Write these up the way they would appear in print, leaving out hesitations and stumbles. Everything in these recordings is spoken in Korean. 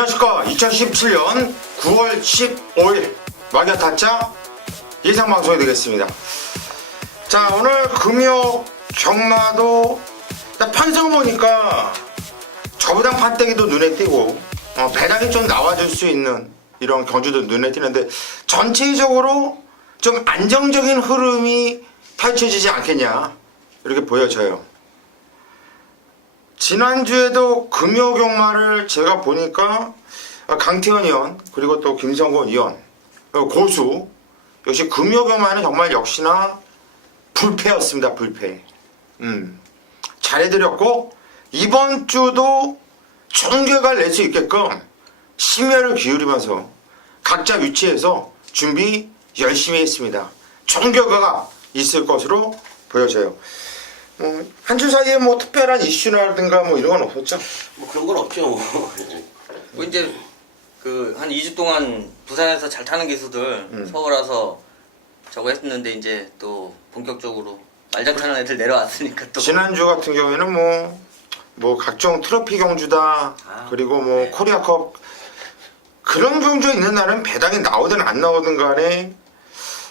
안녕하십니까. 2017년 9월 15일 막야 타짜 예상방송이 되겠습니다. 자, 오늘 금요 경마도 판성 보니까 저부당 판때기도 눈에 띄고 배당이 좀 나와줄 수 있는 이런 경주도 눈에 띄는데 전체적으로 좀 안정적인 흐름이 펼쳐지지 않겠냐 이렇게 보여져요. 지난주에도 금요 경마를 제가 보니까 강태현 의원 그리고 또 김성곤 의원 고수 역시 금요 경마는 정말 역시나 불패였습니다. 불패. 잘해드렸고 이번 주도 좋은 결과를 낼 수 있게끔 심혈을 기울이면서 각자 위치에서 준비 열심히 했습니다. 좋은 결과가 있을 것으로 보여져요. 한 주 사이에 뭐 특별한 이슈라든가 뭐 이런 건 없었죠? 뭐 그런 건 없죠. 뭐 이제 그 한 2주 동안 부산에서 잘 타는 기수들 서울 와서 저거 했는데 이제 또 본격적으로 말장 타는 애들 내려왔으니까 또 지난주 같은 경우에는 뭐 각종 트로피 경주다 그리고 뭐 코리아컵 그런 경주 있는 날은 배당이 나오든 안 나오든 간에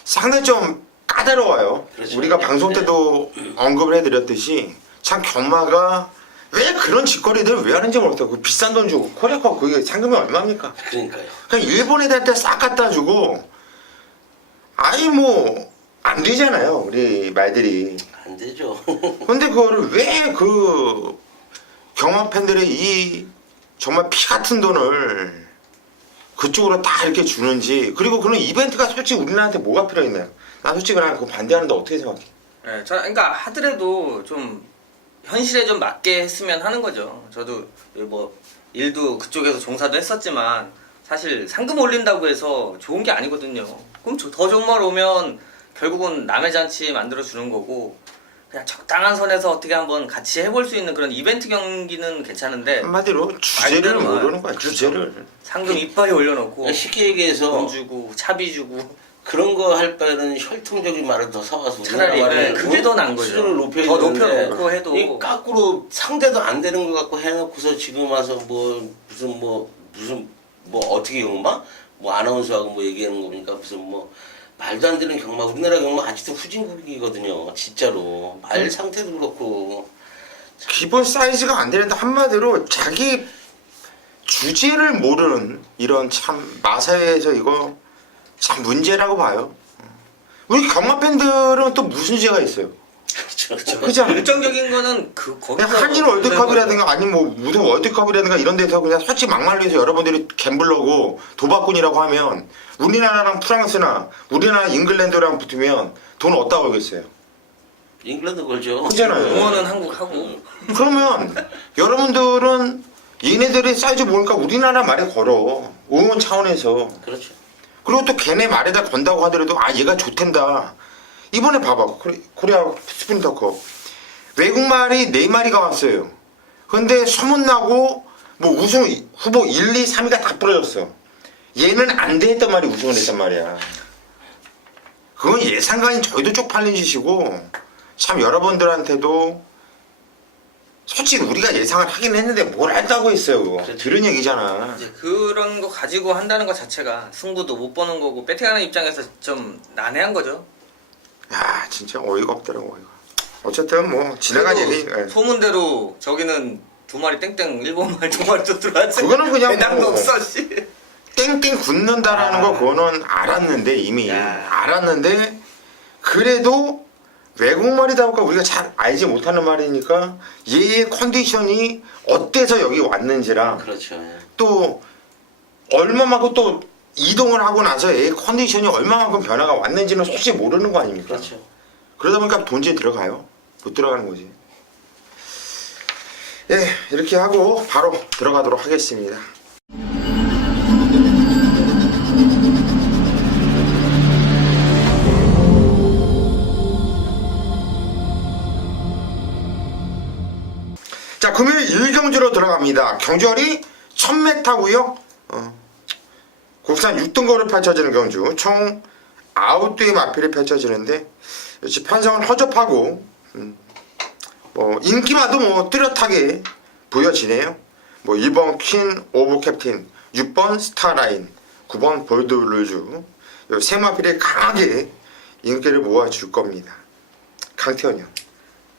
상당히 좀 까다로워요. 그렇죠. 우리가 방송 때도 언급을 해드렸듯이 참 경마가 왜 그런 짓거리들을 왜 하는지 모르겠어요. 그 비싼 돈 주고 코리아컵 그게 상금이 얼마입니까? 그러니까요. 그냥 일본 애들한테 싹 갖다 주고 아니 뭐 안 되잖아요. 우리 말들이. 안 되죠. 근데 그거를 왜 그 경마 팬들의 이 정말 피 같은 돈을 그쪽으로 다 이렇게 주는지 그리고 그런 이벤트가 솔직히 우리나라한테 뭐가 필요했나요? 나 솔직히 난 그거 반대하는데 어떻게 생각해? 네, 그러니까 하더라도 좀 현실에 좀 맞게 했으면 하는 거죠. 저도 뭐 일도 그쪽에서 종사도 했었지만 사실 상금 올린다고 해서 좋은 게 아니거든요. 그럼 더 좋은 말 오면 결국은 남의 잔치 만들어 주는 거고 그냥 적당한 선에서 어떻게 한번 같이 해볼 수 있는 그런 이벤트 경기는 괜찮은데 한마디로 주제를 말대로 모르는 거야. 그렇죠. 주제를. 상금 이빨에 올려놓고 쉽게 얘기해서 돈 주고 차비 주고 그런 거 할 바에는 혈통적인 말을 더 사와서 차라리 우리나라 그게 더 나은 거죠. 수준을 높여야 더 되는데 높여놓고 해도 이 까꾸로 상대도 안 되는 거 갖고 해놓고서 지금 와서 무슨 어떻게 경마? 뭐 아나운서하고 뭐 얘기하는 거 보니까 무슨 뭐 말도 안 되는 경마. 우리나라 경마 아직도 후진국이거든요. 진짜로 말 상태도 그렇고 기본 사이즈가 안 되는데 한마디로 자기 주제를 모르는 이런 참 마사회에서 이거 참 문제라고 봐요. 우리 경마 팬들은 또 무슨 죄가 있어요? 그렇죠. 그렇지 않아요? 일정적인 거는 거기서 그냥 한일 월드컵이라든가 아니면 뭐 무슨 월드컵이라든가 이런 데서 그냥 솔직히 막말로 해서 여러분들이 갬블러고 도박꾼이라고 하면 우리나라랑 프랑스나 우리나라 잉글랜드랑 붙으면 돈 어디다 걸겠어요? 잉글랜드 걸죠. 그잖아요. 응원은 한국 하고 그러면 여러분들은 얘네들이 사이즈 모르니까 우리나라 말에 걸어. 응원 차원에서. 그렇죠. 그리고 또 걔네 말에다 건다고 하더라도 얘가 좋댄다. 이번에 봐봐. 코리아 스프린터컵. 외국 말이 4마리가 왔어요. 근데 소문나고 뭐 우승 후보 1, 2, 3위가 다 부러졌어. 얘는 안 돼 했단 말이 우승을 했단 말이야. 그건 예상간이 저희도 쪽팔린 짓이고 참 여러분들한테도 솔직히 우리가 예상을 하긴 했는데 뭘 알다고 했어요. 그거. 들은 얘기잖아. 이제 그런 거 가지고 한다는 것 자체가 승부도 못 보는 거고 배팅하는 입장에서 좀 난해한 거죠. 야 진짜 어이가 없더라고. 어이가. 어쨌든 뭐 지나간 그래도 얘기. 예. 소문대로 저기는 2마리 땡땡 일본 말 2마리 또 들어왔지. 그거는 그냥 배당도 뭐 없어 씨. 땡땡 굳는다라는 거 그거는 알았는데 이미 야. 알았는데 그래도 외국말이다 보니까 우리가 잘 알지 못하는 말이니까 얘의 컨디션이 어때서 여기 왔는지랑 그렇죠. 또 얼마만큼 또 이동을 하고 나서 얘의 컨디션이 얼마만큼 변화가 왔는지는 솔직히 모르는 거 아닙니까? 그렇죠. 그러다 보니까 돈이 들어가요. 못 들어가는 거지. 예, 이렇게 하고 바로 들어가도록 하겠습니다. 자, 금요일 1경주로 들어갑니다. 경주월이 1000m고요. 국산 6등거로 펼쳐지는 경주. 총 9대의 마필이 펼쳐지는데 역시 판정은 허접하고 뭐 인기마도 뭐 뚜렷하게 보여지네요. 뭐 1번 퀸 오브 캡틴 6번 스타라인, 9번 볼드루즈 이 세 마필이 강하게 인기를 모아줄 겁니다. 강태현이요.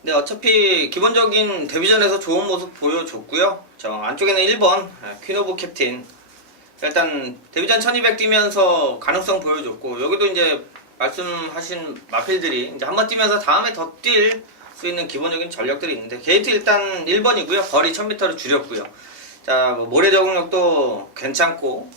네, 어차피 기본적인 데뷔전에서 좋은 모습 보여줬고요. 저 안쪽에는 1번 퀸 오브 캡틴. 일단 데뷔전 1200 뛰면서 가능성 보여줬고, 여기도 이제 말씀하신 마필들이 이제 한번 뛰면서 다음에 더 뛸 수 있는 기본적인 전력들이 있는데, 게이트 일단 1번이고요. 거리 1000m를 줄였고요. 자, 뭐 모래 적응력도 괜찮고,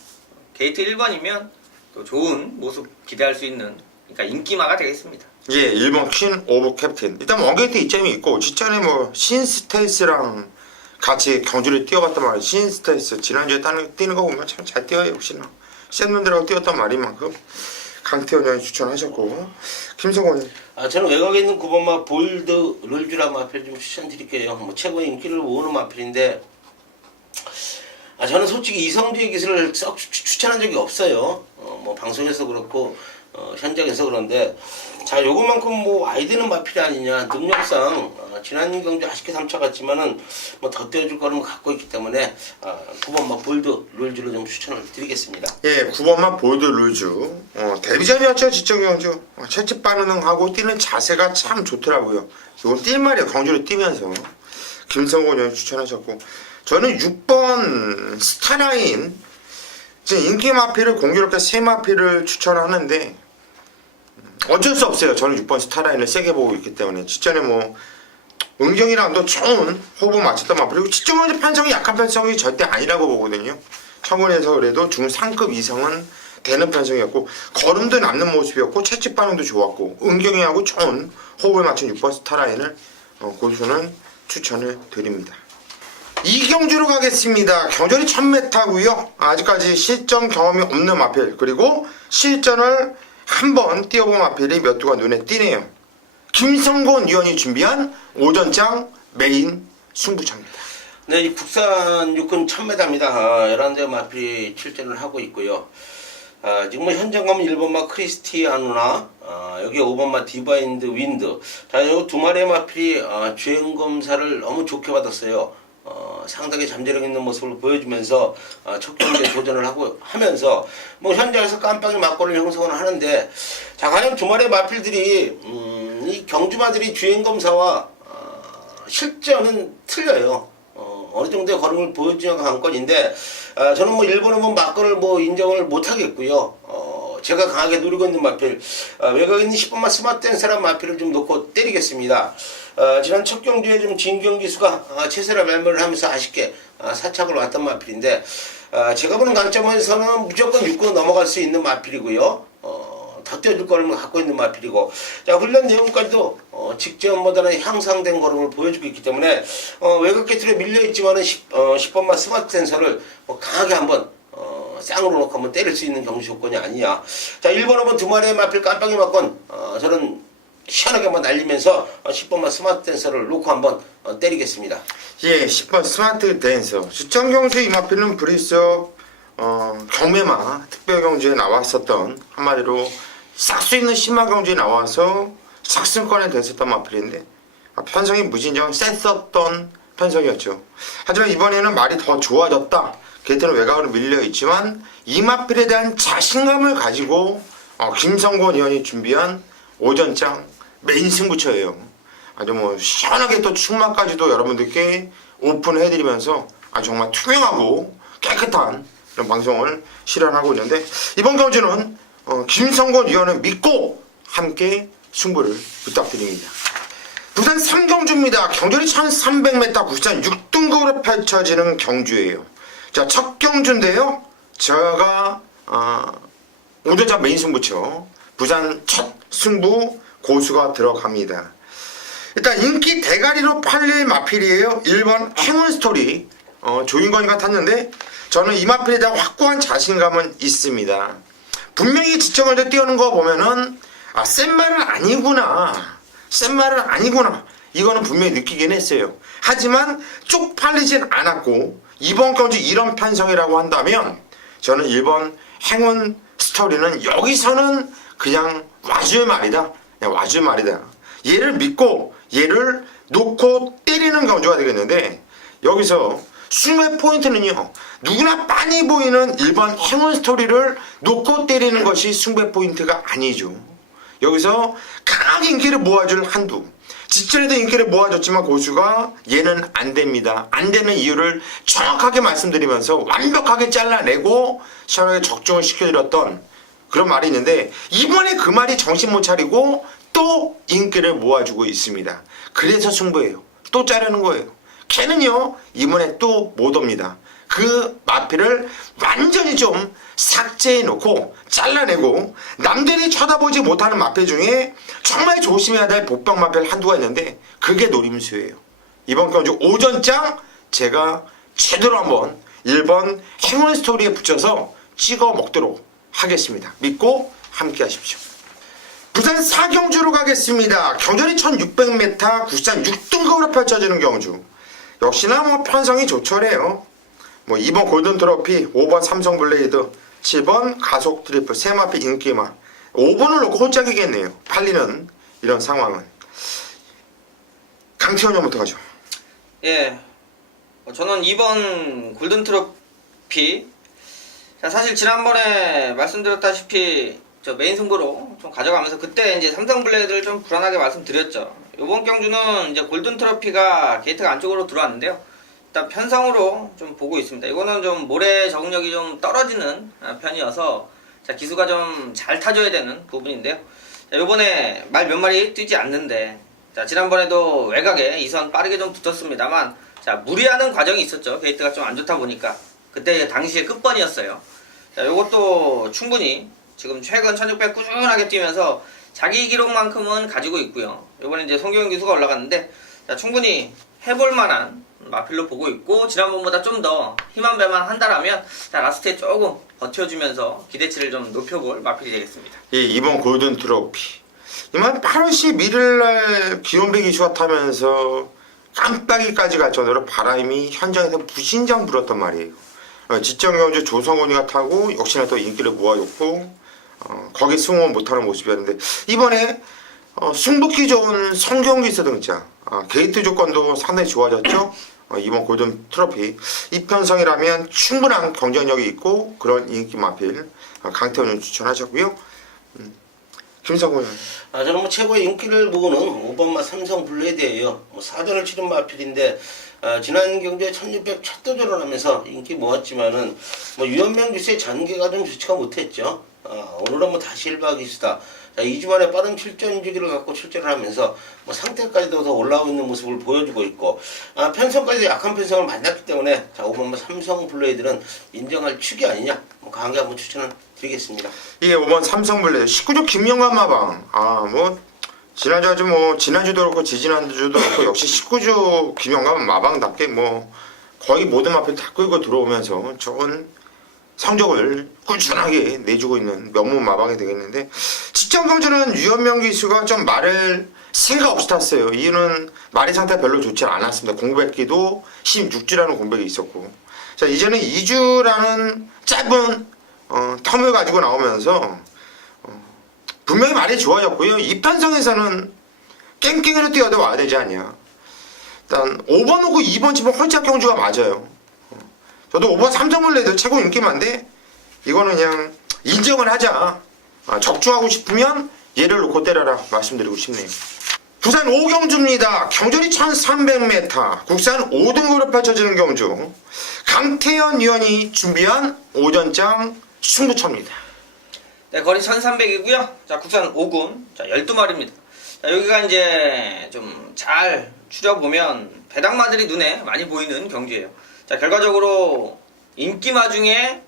게이트 1번이면 또 좋은 모습 기대할 수 있는, 그러니까 인기마가 되겠습니다. 예, 1번 퀸 오브 캡틴. 일단 원게이트 이점이 있고 직전에 뭐 신스테이스랑 같이 경주를 뛰어봤단 말이에요. 신스테이스 지난주에 뛰는 거 보면 참 잘 뛰어요. 역시나 샌놈들하고 뛰었단 말이만큼 강태현 형이 추천하셨고, 김성원. 저는 외곽에 있는 9번마 볼드 룰주라 마필 좀 추천드릴게요. 뭐 최고의 인기를 모으는 마필인데, 저는 솔직히 이성주의 기술을 썩 추천한 적이 없어요. 뭐 방송에서 그렇고 현장에서 그런데, 자, 요거만큼 뭐 아이디는 마필이 아니냐. 능력상 지난 경주 아쉽게 3차 갔지만은 뭐 더 떼어줄 거는 갖고 있기 때문에 9번마 볼드 룰주로 좀 추천을 드리겠습니다. 예, 9번만 볼드 루즈. 데뷔전이었죠, 지적 경주. 채찍 반응하고 뛰는 자세가 참 좋더라고요. 이건 뛸말이에요, 경주를 뛰면서. 김성곤 형이 추천하셨고, 저는 6번 스타라인. 지금 인기 마필을 공교롭게 세 마필을 추천하는데, 어쩔 수 없어요. 저는 6번 스타라인을 세게 보고 있기 때문에. 직전에 뭐 은경이랑도 좋은 호흡 맞췄던 마필. 그리고 직전에 편성이 약한 편성이 절대 아니라고 보거든요. 청원에서 그래도 중상급 이상은 되는 편성이었고, 걸음도 남는 모습이었고, 채찍 반응도 좋았고, 은경이하고 좋은 호흡을 맞춘 6번 스타라인을 고수는 추천을 드립니다. 이경주로 가겠습니다. 경전이 1000m고요. 아직까지 실전 경험이 없는 마필, 그리고 실전을 한번 뛰어본 마필이 몇 두가 눈에 띄네요. 김성곤 위원이 준비한 오전장 메인 승부차입니다. 네, 이 국산 육군 1000m입니다. 11대 마필이 출전을 하고 있고요. 지금 뭐 현장감은 1번마 크리스티아누나, 여기 5번마 디바인드 윈드. 자, 이 두 마리의 마필이 주행 검사를 너무 좋게 받았어요. 상당히 잠재력 있는 모습을 보여주면서 첫 경기에 도전을 하면서 뭐 현장에서 깜빡이 맞고를 형성을 하는데, 자, 과연 두 마리의 마필들이 이 경주마들이 주행 검사와 실전은 틀려요. 어느 정도의 걸음을 보여주는 관건인데, 저는 뭐 일본은 뭐 맞고를 뭐 인정을 못 하겠고요. 제가 강하게 누리고 있는 마필, 외곽에 있는 10번마 스마트댄스라는 마필을 좀 놓고 때리겠습니다. 지난 첫 경주에 좀 진경 기수가 최세라 말매를 하면서 아쉽게 사착을 왔던 마필인데, 제가 보는 관점에서는 무조건 6군 넘어갈 수 있는 마필이고요. 더 뛰어줄 걸음을 갖고 있는 마필이고, 자, 훈련 내용까지도 직전보다는 향상된 걸음을 보여주고 있기 때문에 외곽 게이트에 밀려있지만은 10번마 스마트 센서를 강하게 한번 쌍으로 놓고 한번 때릴 수 있는 경주 조건이 아니냐. 자, 1번, 5번 두 마리의 마필 깜빡이 맞건 저는 시원하게 한번 날리면서 10번만 스마트 댄서를 놓고 한번 때리겠습니다. 예, 10번 스마트 댄서. 실전 경주 이 마필은 브리스업 경매마 특별 경주에 나왔었던, 한마디로 싹 수 있는 신마 경주에 나와서 작승권에 됐었던 마필인데, 편성이 무진장 셌었던 편성이었죠. 하지만 이번에는 말이 더 좋아졌다. 게이트는 외곽으로 밀려있지만 이 마필에 대한 자신감을 가지고 김성곤 의원이 준비한 오전장 메인 승부처예요. 아주 뭐 시원하게 또 축마까지도 여러분들께 오픈해드리면서 아주 정말 투명하고 깨끗한 이런 방송을 실현하고 있는데, 이번 경주는 김성곤 의원을 믿고 함께 승부를 부탁드립니다. 부산 3경주입니다. 경전이 1300m 부산 6등급으로 펼쳐지는 경주예요. 자, 첫 경주인데요. 제가 오전장 메인 승부처 부산 첫 승부 고수가 들어갑니다. 일단 인기 대가리로 팔릴 마필이에요. 1번 행운 스토리. 조인건이가 탔는데 저는 이 마필에 대한 확고한 자신감은 있습니다. 분명히 지청을 뛰어오는 거 보면은 센 말은 아니구나. 센 말은 아니구나. 이거는 분명히 느끼긴 했어요. 하지만 쪽팔리진 않았고, 이번 경주 이런 편성이라고 한다면 저는 1번 행운 스토리는 여기서는 그냥 와줄 말이다. 그냥 와줄 말이다. 얘를 믿고 얘를 놓고 때리는 경주가 되겠는데, 여기서 승부의 포인트는요, 누구나 빤히 보이는 일반 행운 스토리를 놓고 때리는 것이 승부의 포인트가 아니죠. 여기서 강하게 인기를 모아줄 한두, 지천에도 인기를 모아줬지만 고수가 얘는 안 됩니다. 안 되는 이유를 정확하게 말씀드리면서 완벽하게 잘라내고 시원하게 적중을 시켜드렸던 그런 말이 있는데, 이번에 그 말이 정신 못 차리고 또 인기를 모아주고 있습니다. 그래서 승부예요. 또 자르는 거예요. 걔는요, 이번에 또 못 옵니다. 그 마피를 완전히 좀 삭제해놓고 잘라내고, 남들이 쳐다보지 못하는 마피 중에 정말 조심해야 될 복병 마피를 한두가 있는데, 그게 노림수예요. 이번 경주 오전장 제가 제대로 한번 1번 행운 스토리에 붙여서 찍어 먹도록 하겠습니다. 믿고 함께 하십시오. 부산 4경주로 가겠습니다. 경전이 1600m, 국산 6등급으로 펼쳐지는 경주. 역시나 뭐 편성이 좋더래요. 뭐 2번 골든 트로피, 5번 삼성 블레이드, 7번 가속 트리플, 세마피 인기마, 5번을 놓고 홀짝이겠네요. 팔리는 이런 상황은. 강태현 형부터 가죠. 예, 저는 2번 골든 트로피. 자, 사실 지난번에 말씀드렸다시피 저 메인 승부로 좀 가져가면서 그때 이제 삼성 블레이드를 좀 불안하게 말씀드렸죠. 이번 경주는 이제 골든 트로피가 게이트가 안쪽으로 들어왔는데요. 일단 편성으로 좀 보고 있습니다. 이거는 좀 모래 적응력이 좀 떨어지는 편이어서 자, 기수가 좀 잘 타줘야 되는 부분인데요. 자, 요번에 말 몇 마리 뛰지 않는데, 자, 지난번에도 외곽에 2선 빠르게 좀 붙었습니다만, 자, 무리하는 과정이 있었죠. 게이트가 좀 안 좋다 보니까. 그때 당시에 끝번이었어요. 자, 요것도 충분히 지금 최근 1600 꾸준하게 뛰면서 자기 기록만큼은 가지고 있고요. 요번에 이제 송교영 기수가 올라갔는데, 자, 충분히 해볼 만한 마필로 보고 있고, 지난번보다 좀 더 힘한 배만 한다라면, 자, 라스트에 조금 버텨주면서 기대치를 좀 높여볼 마필이 되겠습니다. 예, 이번 골든 트로피. 이만 8월 11일날 기온백 이슈가 타면서 깜빡이까지 갈 정도로 바람이 현장에서 부신장 불었단 말이에요. 지정경주 조성훈이가 타고 역시나 또 인기를 모아줬고, 거기 승원 못하는 모습이었는데, 이번에 승부기 좋은 성경기수 등장, 게이트 조건도 상당히 좋아졌죠. 이번 골든 트로피 이 편성이라면 충분한 경쟁력이 있고 그런 인기 마필 강태훈을 추천하셨고요. 김성훈. 저는 뭐 최고의 인기를 모으는 5번마 삼성 블레이드예요. 뭐 4전을 치른 마필인데 지난 경주에 1600 첫 도전을 하면서 인기 모았지만은 뭐 유현명 기수의 전개가 좀 좋지가 못했죠. 오늘은 뭐 다시 1박 2수다. 2주 만에 빠른 출전 주기를 갖고 출전을 하면서 뭐 상태까지도 더 올라오고 있는 모습을 보여주고 있고, 편성까지 약한 편성을 만났기 때문에 5번 삼성 블레이드는 인정할 축이 아니냐, 뭐 강하게 한번 추천을 드리겠습니다. 이게 5번 삼성 블레이드 19주 김영관 마방. 뭐 지난주도 그렇고 지지난주도 그렇고 역시 19주 김영관 마방답게 뭐 거의 모든 마필 다 끌고 들어오면서 좋은 성적을 꾸준하게 내주고 있는 명문 마방이 되겠는데, 지정경주는 유현명 기수가 좀 말을 생각 없이 탔어요. 이유는 말의 상태가 별로 좋지 않았습니다. 공백기도 16주라는 공백이 있었고, 자, 이제는 2주라는 짧은 텀을 가지고 나오면서 분명히 말이 좋아졌고요. 이 편성에서는 깽깽이로 뛰어도 와야 되지 않냐. 일단 5번 오고 2번 집은 홀짝 경주가 맞아요. 저도 5번 삼성블레이드 최고 인기만데 이거는 그냥 인정을 하자. 적중하고 싶으면 얘를 놓고 때려라 말씀드리고 싶네요. 부산 5경주입니다. 경전이 1300m, 국산 5등급으로 펼쳐지는 경주. 강태현 위원이 준비한 오전장 승부처입니다. 네, 거리 1300이고요. 자, 국산 5군. 자, 12마리입니다. 자, 여기가 이제 좀 잘 추려보면 배당마들이 눈에 많이 보이는 경주예요. 자, 결과적으로 인기마 중에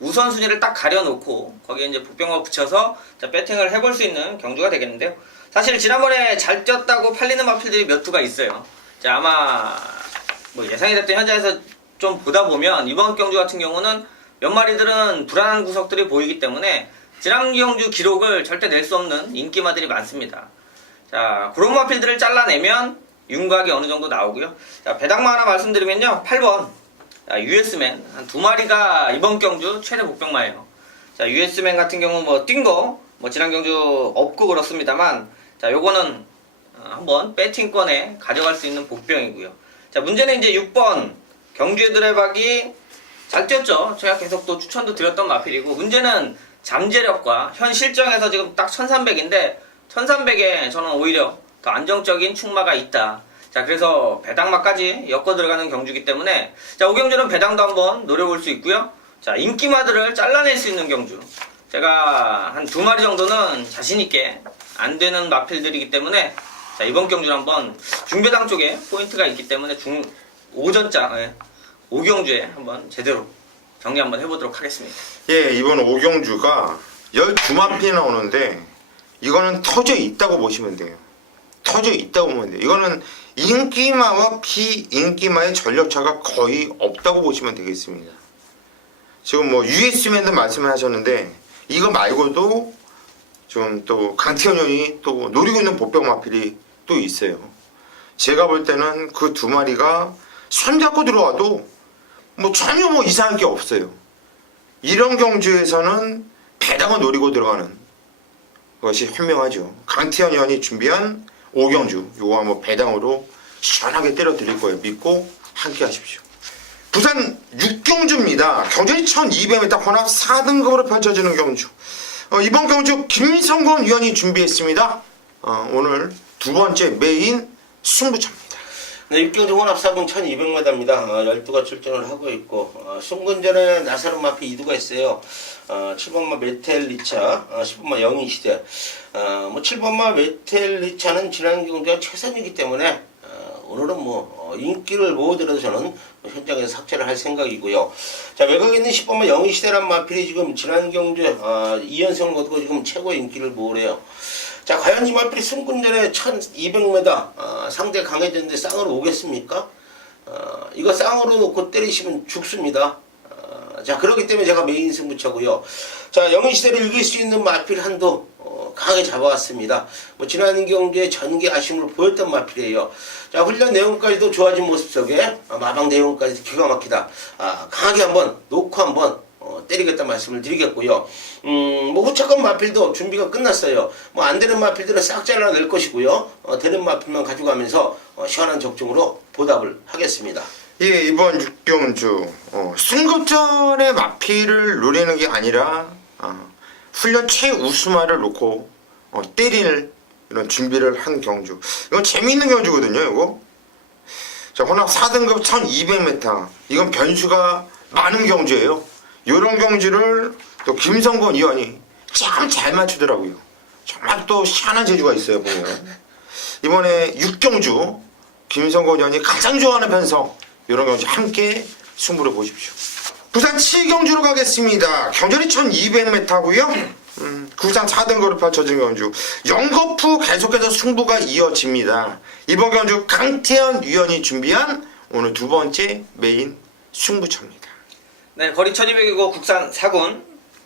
우선순위를 딱 가려놓고 거기에 이제 복병과 붙여서 자, 배팅을 해볼 수 있는 경주가 되겠는데요. 사실 지난번에 잘 뛰었다고 팔리는 마필들이 몇 두가 있어요. 자, 아마 뭐 예상이 됐던 현장에서 좀 보다 보면 이번 경주 같은 경우는 몇 마리들은 불안한 구석들이 보이기 때문에 지난 경주 기록을 절대 낼 수 없는 인기마들이 많습니다. 자, 그런 마필들을 잘라내면 윤곽이 어느 정도 나오고요. 자, 배당마 하나 말씀드리면요. 8번 US맨 한 2마리가 이번 경주 최대 복병마예요. 자, US맨 같은 경우 뭐 뛴 거 뭐 지난 경주 없고 그렇습니다만, 자, 요거는 한번 배팅권에 가져갈 수 있는 복병이고요. 자, 문제는 이제 6번 경주의 드래박이 잘 뛰었죠. 제가 계속 또 추천도 드렸던 마필이고, 문제는 잠재력과 현 실정에서 지금 딱 1300인데 1300에 저는 오히려 더 안정적인 충마가 있다. 자, 그래서 배당마까지 엮어 들어가는 경주이기 때문에, 자, 오경주는 배당도 한번 노려볼 수 있고요. 자, 인기마들을 잘라낼 수 있는 경주. 제가 한 2마리 정도는 자신있게 안 되는 마필들이기 때문에, 자, 이번 경주는 한번 중배당 쪽에 포인트가 있기 때문에 오전자, 오경주에 한번 제대로 정리 한번 해보도록 하겠습니다. 예, 이번 오경주가 12마필이 나오는데 이거는 터져 있다고 보시면 돼요. 터져 있다고 보면 돼요. 이거는 인기마와 비인기마의 전력차가 거의 없다고 보시면 되겠습니다. 지금 뭐 US맨도 말씀을 하셨는데 이거 말고도 좀 또 강태현 형이 또 노리고 있는 보병 마필이 또 있어요. 제가 볼 때는 그 2마리가 손잡고 들어와도 뭐 전혀 뭐 이상할 게 없어요. 이런 경주에서는 배당을 노리고 들어가는 것이 현명하죠. 강태현 의원이 준비한 오경주, 요거 한번 배당으로 시원하게 때려 드릴 거예요. 믿고 함께 하십시오. 부산 6경주입니다. 경주이 1200m 혼합 4등급으로 펼쳐지는 경주. 이번 경주 김성곤 위원이 준비했습니다. 오늘 2번째 메인 승부차입니다. 네, 육경주 혼합 4분 1200m입니다. 12가 출전을 하고 있고, 승근전에 나사른 마피 2두가 있어요. 7번마 메텔리차, 10번마 영희시대. 뭐 7번마 메텔리차는 지난 경주가 최선이기 때문에 오늘은 뭐 인기를 모으더라도 저는 현장에서 삭제를 할 생각이고요. 자, 외곽에 있는 10번마 영희시대란 마필이 지금 지난 경주 2연승을 거두고 지금 최고의 인기를 모으래요. 자, 과연 이 마필이 승군전에 1200m 상대 강해졌는데 쌍으로 오겠습니까? 이거 쌍으로 놓고 때리시면 죽습니다. 자, 그렇기 때문에 제가 메인 승부차고요. 자, 영희시대를 이길 수 있는 마필 한도 강하게 잡아왔습니다. 뭐 지난 경주에 전개 아쉬움을 보였던 마필이에요. 자, 훈련 내용까지도 좋아진 모습 속에 마방 내용까지 기가 막히다. 강하게 한번 놓고 한번 때리겠다 말씀을 드리겠고요. 뭐 후차권 마필도 준비가 끝났어요. 뭐 안 되는 마필들은 싹 잘라낼 것이고요. 되는 마필만 가져가면서 시원한 적중으로 보답을 하겠습니다. 예, 이번 6경주 승급전의 마필을 노리는 게 아니라 훈련 최우수마를 놓고 때릴 이런 준비를 한 경주. 이건 재미있는 경주거든요. 이거. 자, 혼합 4등급 1200m. 이건 변수가 많은 경주예요. 이런 경주를 또 김성곤 의원이 참 잘 맞추더라고요. 정말 또 희한한 재주가 있어요, 보면. 이번에 6경주 김성곤 의원이 가장 좋아하는 편성, 이런 경주 함께 승부를 보십시오. 부산 7경주로 가겠습니다. 경전이 1200m고요. 부산 4등급으로 펼쳐진 경주. 영거푸 계속해서 승부가 이어집니다. 이번 경주 강태현 위원이 준비한 오늘 2번째 메인 승부차입니다. 네, 거리 1200이고 국산 4군.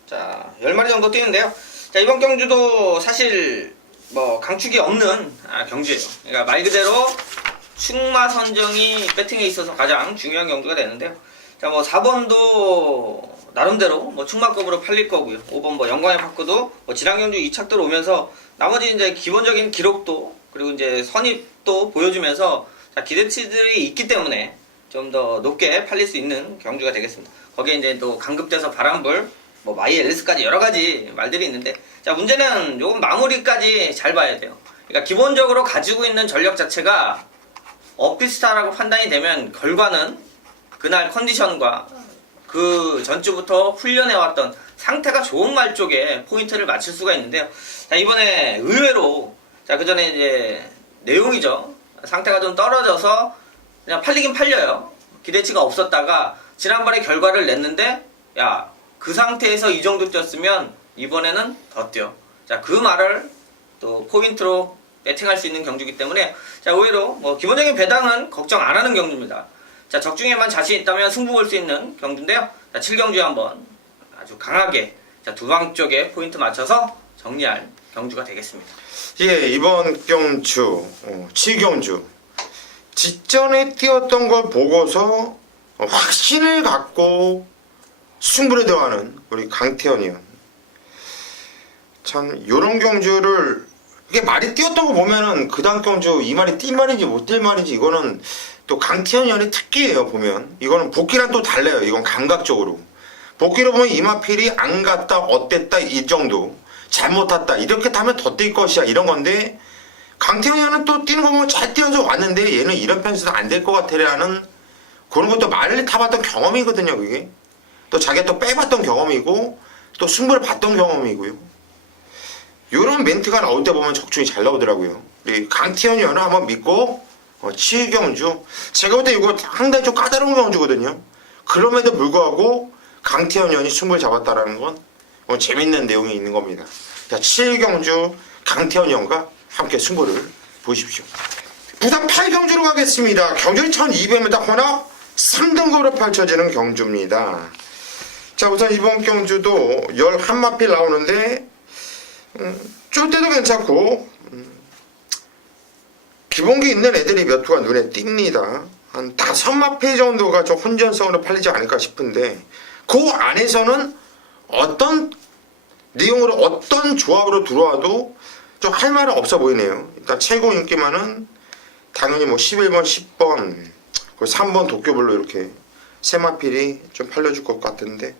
자, 10마리 정도 뛰는데요. 자, 이번 경주도 사실 뭐 강축이 없는 경주예요. 그러니까 말 그대로 충마 선정이 배팅에 있어서 가장 중요한 경주가 되는데요. 자, 뭐 4번도 나름대로 뭐 충마급으로 팔릴 거고요. 5번 뭐 영광의 파크도 뭐 지난 경주 2착도로 오면서 나머지 이제 기본적인 기록도 그리고 이제 선입도 보여주면서 자, 기대치들이 있기 때문에 좀 더 높게 팔릴 수 있는 경주가 되겠습니다. 거기에 이제 또 강급돼서 바람불, 뭐 마이 앨리스까지 여러 가지 말들이 있는데, 자, 문제는 요건 마무리까지 잘 봐야 돼요. 그러니까 기본적으로 가지고 있는 전력 자체가 엇비슷하다고 판단이 되면 결과는 그날 컨디션과 그 전주부터 훈련해왔던 상태가 좋은 말 쪽에 포인트를 맞출 수가 있는데요. 자, 이번에 의외로, 자, 그 전에 이제 내용이죠. 상태가 좀 떨어져서 그냥 팔리긴 팔려요. 기대치가 없었다가 지난번에 결과를 냈는데, 야, 그 상태에서 이 정도 뛰었으면 이번에는 더 뛰어. 자, 그 말을 또 포인트로 배팅할 수 있는 경주이기 때문에, 자, 오히려 뭐 기본적인 배당은 걱정 안 하는 경주입니다. 자, 적중에만 자신 있다면 승부 볼 수 있는 경주인데요. 자, 7경주에 한번 아주 강하게, 자, 두 방 쪽에 포인트 맞춰서 정리할 경주가 되겠습니다. 예, 이번 경주 7경주 직전에 뛰었던 걸 보고서 확신을 갖고 승부를 대하는 우리 강태현 의원. 참 요런 경주를 이게 말이 띄었던 거 보면은 그 다음 경주 이 말이 뛸 말인지 못 뛸 말인지 이거는 또 강태현 의원의 특기예요. 보면 이거는 복귀랑 또 달라요. 이건 감각적으로 복귀로 보면 이마필이 안 갔다 어땠다 이 정도 잘못 탔다 이렇게 타면 더 뛸 것이야 이런 건데 강태현 의원은 또 뛰는 거 보면 잘 뛰어서 왔는데 얘는 이런 편수도 안 될 것 같아라는 그런 것도 말을 타봤던 경험이거든요. 그게 또 자기가 또 빼봤던 경험이고 또 승부를 봤던 경험이고요. 이런 멘트가 나올 때 보면 적중이 잘 나오더라고요. 우리 강태현 의원은 한번 믿고 7경주 제가 볼 때 이거 상당히 좀 까다로운 경주거든요. 그럼에도 불구하고 강태현 의원이 승부를 잡았다라는 건 재밌는 내용이 있는 겁니다. 자, 7경주 강태현 의원과 함께 승부를 보십시오. 부산 8경주로 가겠습니다. 경주는 1200m 혼합 3등급으로 펼쳐지는 경주입니다. 자, 우선 이번 경주도 11마필 나오는데 쫄 때도 괜찮고 기본기 있는 애들이 몇 투가 눈에 띕니다. 한 5마필 정도가 좀 혼전성으로 팔리지 않을까 싶은데 그 안에서는 어떤 내용으로 어떤 조합으로 들어와도 좀 할 말은 없어 보이네요. 일단 최고 인기만은 당연히 뭐 11번, 10번, 3번 도쿄별로 이렇게 3마필이 좀 팔려줄 것 같은데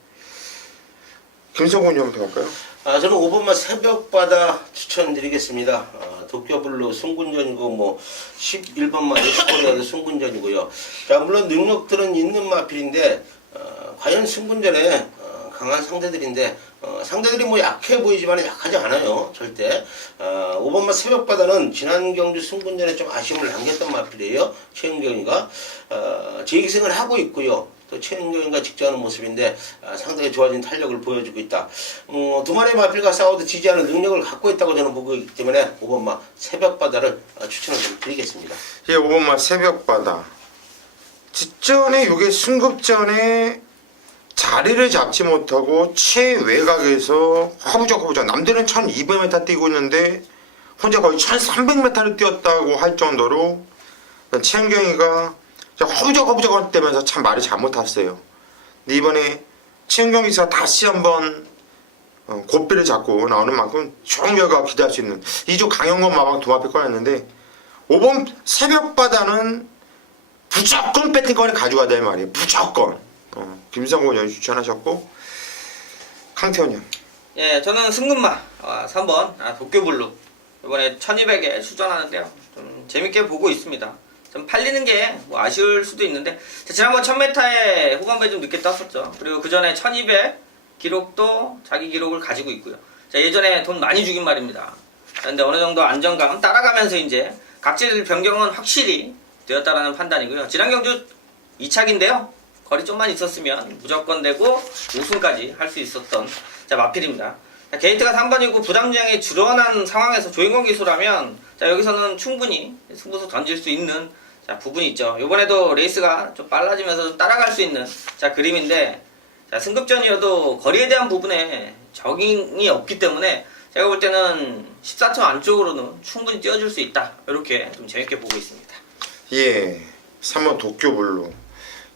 김성곤이 한번 더 할까요? 저는 5번만 새벽바다 추천드리겠습니다. 도쿄블루 승군전이고 뭐 11번만 에스코리아도 승군전이고요. 자, 물론 능력들은 있는 마필인데 과연 승군전에 강한 상대들인데 상대들이 뭐 약해 보이지만 약하지 않아요. 절대. 5번마 새벽바다는 지난 경주 승군전에 좀 아쉬움을 남겼던 마필이에요. 최은경이가 재기승을 하고 있고요. 또 최은경이가 직전하는 모습인데 상당히 좋아진 탄력을 보여주고 있다. 두 마리의 마필과 싸워도 지지 않은 능력을 갖고 있다고 저는 보고 있기 때문에 5번마 새벽바다를 추천을 좀 드리겠습니다. 예, 5번마 새벽바다. 직전에 이게 승급전에 자리를 잡지 못하고 최외곽에서 허부적 남들은 1200m 뛰고 있는데 혼자 거의 1300m를 뛰었다고 할 정도로 최은경이가 허부적 되면서 참 말이 잘못 탔어요. 근데 이번에 최은경 기사가 다시 한번 고삐를 잡고 나오는 만큼 좋은 결과가 기대할 수 있는 2조 강영권 마방 두 마필 꺼냈는데 5번 새벽바다는 무조건 배팅권에 가져가야 될 말이에요. 무조건. 김성곤 의원이 추천하셨고 강태현 의원. 예, 저는 승근마 3번 도쿄블루 이번에 1200에 출전하는데요. 좀 재밌게 보고 있습니다. 좀 팔리는 게 뭐 아쉬울 수도 있는데 지난번 1000m에 후반부에 좀 늦게 떴었죠. 그리고 그 전에 1200 기록도 자기 기록을 가지고 있고요. 자, 예전에 돈 많이 주긴 말입니다. 그런데 어느 정도 안정감 따라가면서 이제 각질 변경은 확실히 되었다라는 판단이고요. 지난 경주 2착인데요. 거리 좀만 있었으면 무조건 되고 우승까지 할 수 있었던 마필입니다. 자, 게이트가 3번이고 부담량이 줄어난 상황에서 조인권 기수라면 여기서는 충분히 승부수 던질 수 있는 부분이 있죠. 이번에도 레이스가 좀 빨라지면서 좀 따라갈 수 있는 그림인데 승급전이어도 거리에 대한 부분에 적응이 없기 때문에 제가 볼 때는 14점 안쪽으로는 충분히 뛰어줄 수 있다. 이렇게 좀 재밌게 보고 있습니다. 예, 3번 도쿄블루.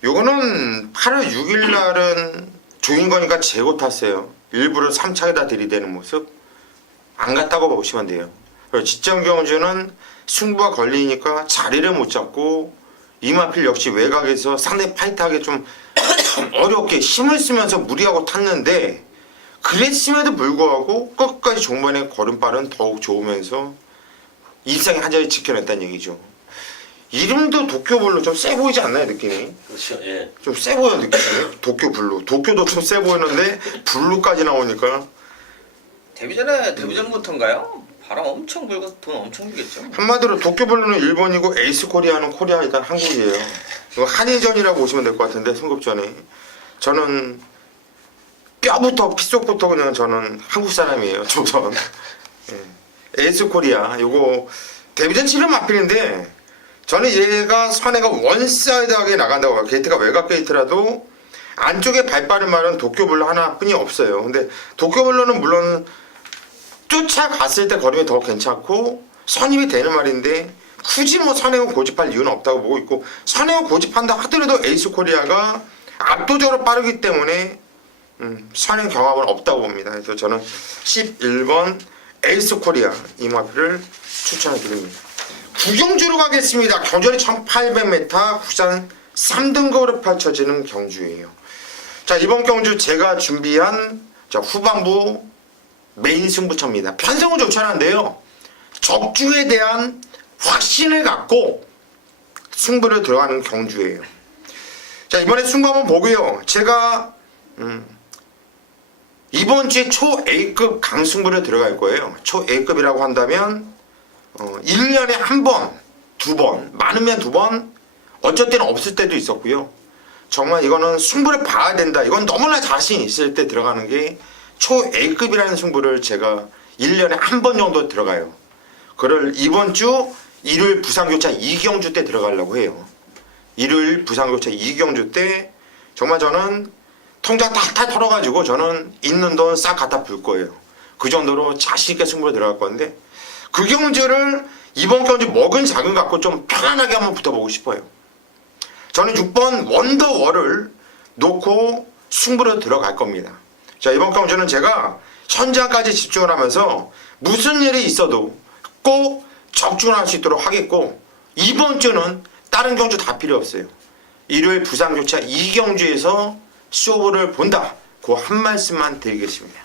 요거는 8월 6일 날은 조인건이가 재고 탔어요. 일부러 3착에다 들이대는 모습 안 갔다고 보시면 돼요. 그리고 직전 경주는 승부가 걸리니까 자리를 못 잡고 이마필 역시 외곽에서 상당히 파이트하게 좀 어렵게 힘을 쓰면서 무리하고 탔는데 그랬음에도 불구하고 끝까지 종반의 걸음발은 더욱 좋으면서 일상의 한 자리 지켜냈다는 얘기죠. 이름도 도쿄블루 좀 세 보이지 않나요, 느낌이? 그렇죠. 예. 좀 세 보여, 느낌이. 도쿄블루. 도쿄도 좀 세 보이는데 블루까지 나오니까 데뷔 전부터인가요? 바람 엄청 불고 돈 엄청 주겠죠. 한마디로 도쿄블루는 일본이고 에이스 코리아는 코리아 일단 한국이에요. 이거 한일전이라고 보시면 될 것 같은데 승급전에 저는 뼈부터 피속부터 그냥 저는 한국 사람이에요. 조선. 예. 에이스 코리아 요거 데뷔전 치는 마필인데 저는 얘가 선회가 원사이드하게 나간다고 봐요. 게이트가 외곽 게이트라도 안쪽에 발빠른 말은 도쿄블루 하나뿐이 없어요. 근데 도쿄블루는 물론 쫓아갔을 때 거리가 더 괜찮고 선임이 되는 말인데 굳이 뭐 선행을 고집할 이유는 없다고 보고 있고 선행을 고집한다 하더라도 에이스 코리아가 압도적으로 빠르기 때문에 선행 경합은 없다고 봅니다. 그래서 저는 11번 에이스 코리아 이 마필을 추천해 드립니다. 구경주로 가겠습니다. 경전이 1800m 부산 3등급으로 펼쳐지는 경주예요. 자, 이번 경주 제가 준비한 후반부 메인 승부처입니다. 편성은 좋지 않은데요. 적중에 대한 확신을 갖고 승부를 들어가는 경주예요. 자, 이번에 승부 한번 보고요. 제가 이번 주에 초 A급 강승부를 들어갈 거예요. 초 A급이라고 한다면 1년에 한 번, 두 번, 많으면 두 번, 어쩔 때는 없을 때도 있었고요. 정말 이거는 승부를 봐야 된다. 이건 너무나 자신 있을 때 들어가는 게 초 A급이라는 승부를 제가 1년에 한 번 정도 들어가요. 그걸 이번 주 일요일 부산교차 2경주 때 들어가려고 해요. 일요일 부산교차 2경주 때 정말 저는 통장 탈탈 털어가지고 저는 있는 돈 싹 갖다 불 거예요. 그 정도로 자신있게 승부를 들어갈 건데 그 경주를 이번 경주 먹은 자금 갖고 좀 편안하게 한번 붙어보고 싶어요. 저는 6번 원더월을 놓고 승부를 들어갈 겁니다. 자, 이번 경주는 제가 현장까지 집중을 하면서 무슨 일이 있어도 꼭 적중을 할 수 있도록 하겠고 이번 주는 다른 경주 다 필요 없어요. 일요일 부산교차 2경주에서 쇼부를 본다. 그 한 말씀만 드리겠습니다.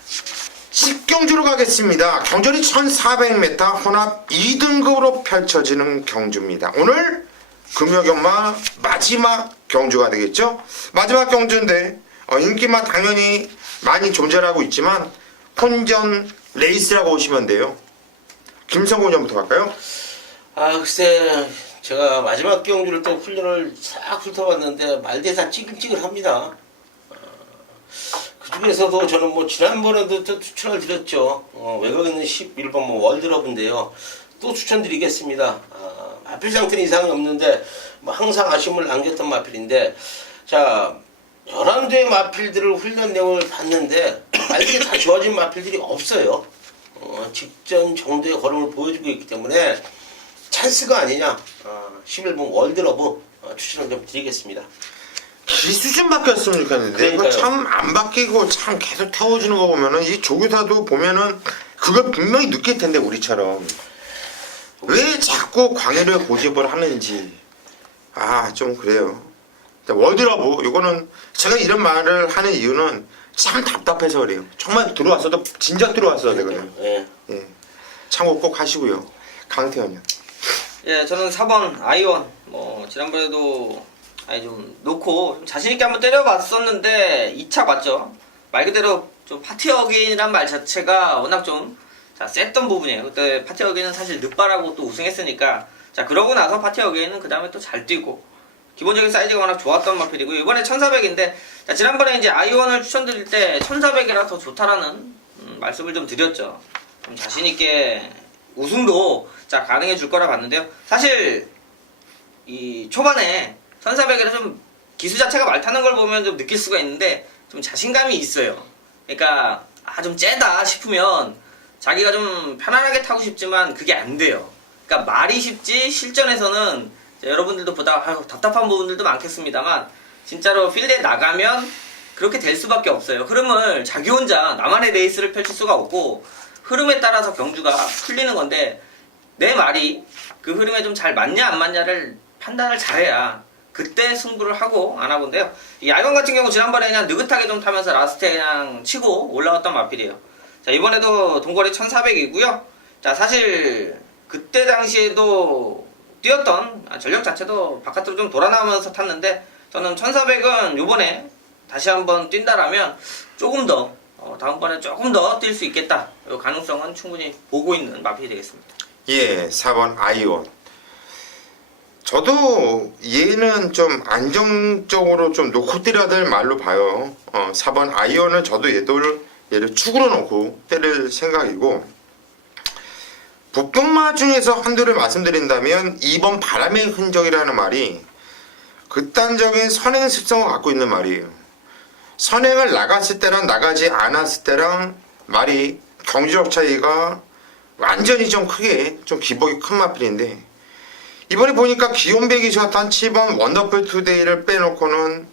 10경주로 가겠습니다. 경전이 1400m 혼합 2등급으로 펼쳐지는 경주입니다. 오늘 금요경마 마지막 경주가 되겠죠. 마지막 경주인데 인기만 당연히 많이 존재하고 있지만 혼전 레이스라고 보시면 돼요. 김성곤 전부터 갈까요? 글쎄 제가 마지막 경주를 또 훈련을 싹 훑어봤는데 말대사 찌글찌글합니다. 그 중에서도 저는 뭐 지난번에도 또 추천을 드렸죠. 외곽에 있는 11번 뭐 월드러브인데요. 또 추천드리겠습니다. 마필 상태는 이상이 없는데 뭐 항상 아쉬움을 남겼던 마필인데 자 11대의 마필들을 훈련 내용을 봤는데 말들이 다 좋아진 마필들이 없어요. 직전 정도의 걸음을 보여주고 있기 때문에 찬스가 아니냐. 11번 월드러브 추천을 좀 드리겠습니다. 기수 좀 바뀌었으면 좋겠는데 이거 참 안 바뀌고 참 계속 태워주는 거 보면은 이 조교사도 보면은 그걸 분명히 느낄 텐데 우리처럼 왜 자꾸 광해를 고집을 하는지 좀 그래요. 월드러브 이거는 제가 이런 말을 하는 이유는 참 답답해서 그래요. 정말 들어왔어도 진작 들어왔어야 되거든요. 예. 참고 꼭 하시고요. 강태현이요. 예, 저는 4번 아이원 지난번에도 좀 놓고 좀 자신있게 한번 때려봤었는데 2차 맞죠? 말 그대로 좀 파티 어게인이란 말 자체가 워낙 좀 셌던 부분이에요. 그때 파티 어게인은 사실 늦바라고 또 우승했으니까 그러고 나서 파티 어게인은 그 다음에 또 잘 뛰고 기본적인 사이즈가 워낙 좋았던 마필이고 이번에 1400인데 지난번에 이제 아이원을 추천드릴 때 1400이라 더 좋다라는 말씀을 좀 드렸죠. 좀 자신있게 우승도 가능해 줄 거라 봤는데요. 사실 이 초반에 1400이라 좀 기수 자체가 말 타는 걸 보면 좀 느낄 수가 있는데 좀 자신감이 있어요. 그러니까 좀 째다 싶으면 자기가 좀 편안하게 타고 싶지만 그게 안 돼요. 그러니까 말이 쉽지 실전에서는 여러분들도 보다 답답한 부분들도 많겠습니다만 진짜로 필드에 나가면 그렇게 될 수밖에 없어요. 흐름을 자기 혼자 나만의 레이스를 펼칠 수가 없고 흐름에 따라서 경주가 풀리는 건데 내 말이 그 흐름에 좀 잘 맞냐 안 맞냐를 판단을 잘해야 그때 승부를 하고 안 하고인데요. 이 아이건 같은 경우 지난번에 그냥 느긋하게 좀 타면서 라스트에 그냥 치고 올라왔던 마필이에요. 이번에도 동거리 1400이고요. 사실 그때 당시에도 뛰었던 전력 자체도 바깥으로 좀 돌아 나오면서 탔는데 저는 1400은 요번에 다시 한번 뛴다라면 조금 더 다음번에 조금 더 뛸 수 있겠다. 이 가능성은 충분히 보고 있는 마필이 되겠습니다. 예, 4번 아이원. 저도 얘는 좀 안정적으로 좀 놓고 때려야 될 말로 봐요. 4번 아이언은 저도 얘를 축으로 놓고 때릴 생각이고 북동마 중에서 한두를 말씀드린다면 2번 바람의 흔적이라는 말이 극단적인 선행 습성을 갖고 있는 말이에요. 선행을 나갔을 때랑 나가지 않았을 때랑 말이 경지력 차이가 완전히 좀 크게 좀 기복이 큰 마필인데 이번에 보니까 기온백이 좋았던 7번 원더풀 투데이를 빼놓고는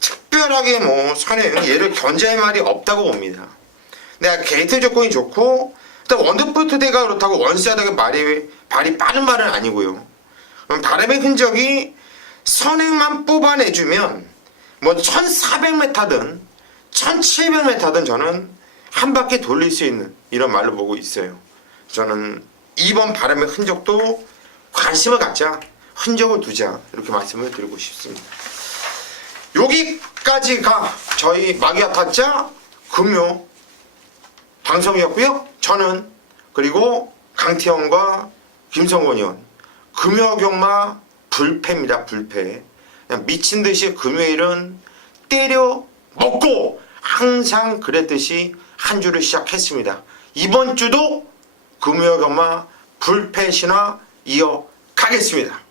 특별하게 선행 얘를 견제할 말이 없다고 봅니다. 내가 게이트 조건이 좋고 일단 원더풀 투데이가 그렇다고 원시하다고 발이 빠른 말은 아니고요. 바람의 흔적이 선행만 뽑아내주면 뭐 1400m든 1700m든 저는 한 바퀴 돌릴 수 있는 이런 말로 보고 있어요. 저는 이번 바람의 흔적도 관심을 갖자, 흔적을 두자, 이렇게 말씀을 드리고 싶습니다. 여기까지가 저희 마기아 타짜 금요 방송이었고요. 저는 그리고 강태형과 김성원 의원 금요경마 불패입니다. 불패. 그냥 미친 듯이 금요일은 때려 먹고 항상 그랬듯이 한 주를 시작했습니다. 이번 주도 금요경마 불패 신화 이어가겠습니다.